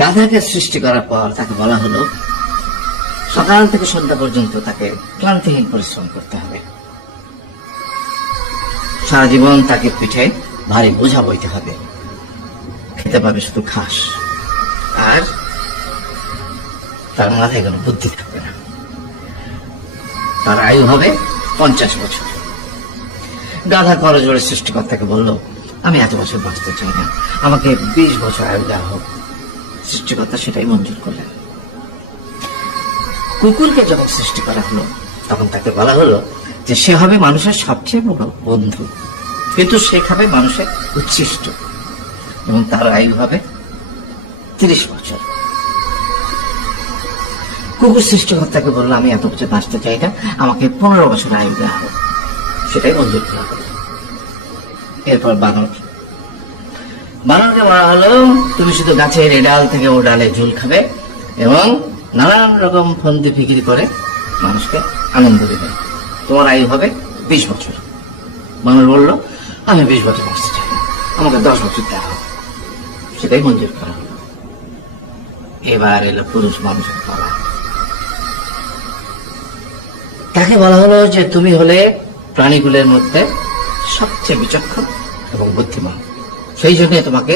গাধাকে সৃষ্টি করার পর তাকে বলা হলো সকাল থেকে সন্ধ্যা পর্যন্ত তাকে ক্লান্তিহীন পরিশ্রম করতে হবে, সারা জীবন তাকে পিঠে ভারী বোঝা বইতে হবে, খেতে পাবে শুধু ঘাস, আর তার মাথায় কোনো বুদ্ধি থাকবে না। তার আয়ু হবে 50 বছর। গাধা করজোড়ে সৃষ্টিকর্তাকে বলল, আমি এত বছর বাঁচতে চাই না, আমাকে 20 বছর আয়ু দেওয়া হোক। সৃষ্টিকর্তা সেটাই মঞ্জুর করলেন। কুকুরকে যখন সৃষ্টি করা হলো তখন তাকে বলা হলো যে সে হবে মানুষের সবচেয়ে বড় বন্ধু, কিন্তু সে খাবে মানুষের উচ্ছিষ্ট, এবং তার আয়ু হবে 30 বছর। কুকুর সৃষ্টিকর্তাকে বললো, আমি এত বছর বাঁচতে চাই না, আমাকে 15 বছর আয়ু দেওয়া হোক। সেটাই মঞ্জুর করা হলো। এরপর বানরকে বলা হলো, তুমি শুধু গাছের এ ডাল থেকে ও ডালে ঝুল খাবে এবং নানান রকম ফন্দি ফিকিরি করে মানুষকে আনন্দ দেবে, তোমার আয়ু হবে 20 বছর। বানর বলল, আমি 20 বছর বাঁচতে চাই না, আমাকে 10 বছর দেওয়া হবে। সেটাই মঞ্জুর করা হলো। এবার এলো পুরুষ মানুষের পালা। তাকে বলা হলো যে তুমি হলে প্রাণীগুলোর মধ্যে সবচেয়ে বিচক্ষণ এবং বুদ্ধিমান, সেই জন্য তোমাকে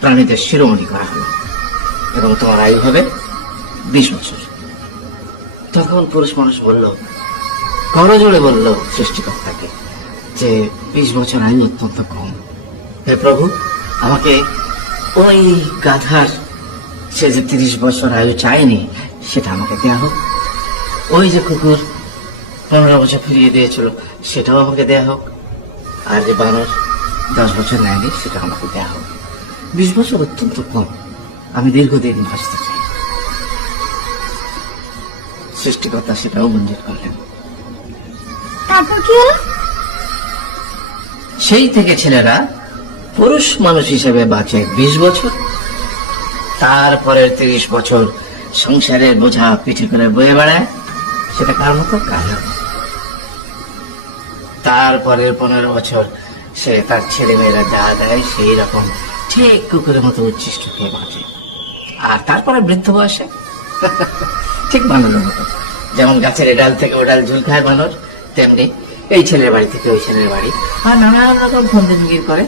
প্রাণীদের শিরোমণি করা হলো এবং তোমার আয়ু হবে 20 বছর। তখন পুরুষ মানুষ বলল, করজোড়ে বলল সৃষ্টিকর্তাকে যে 20 বছর আয়ু অত্যন্ত কম, হে প্রভু, আমাকে ওই গাধার সে যে 30 বছর আয়ু চায়নি সেটা আমাকে দেয়া হোক, ওই যে কুকুর 15 বছর ফিরিয়ে দিয়েছিল সেটাও আমাকে দেয়া হোক, আর যে বানর 10 বছর নেয়নি সেটা আমাকে দেয়া হোক। 20 বছর অত্যন্ত কম, আমি দীর্ঘদিন বাঁচতে চাই। সৃষ্টিকর্তা সেটাও মঞ্জুর করলেন। তারপর কি হলো? সেই থেকে ছেলেরা পুরুষ মানুষ হিসেবে বাঁচে 20 বছর, তারপরের 30 বছর সংসারের বোঝা পিঠে করে বয়ে বেড়ায়, সেটা কার মতো? গাধা। তারপরের 15 বছর সে তার ছেলে মেয়েরা যা দেয় সেই রকম ঠিক কুকুরের মতো উচ্ছিষ্ট খেয়ে বাঁচে। আর তারপরে বৃদ্ধ বয়সে ঠিক বানরের মতো, যেমন গাছের এডাল থেকে ওডাল ঝুল খায় বানর, তেমনি এই ছেলের বাড়ি থেকে ওই ছেলের বাড়ি আর নানান রকম ফন্দি ফিকির করে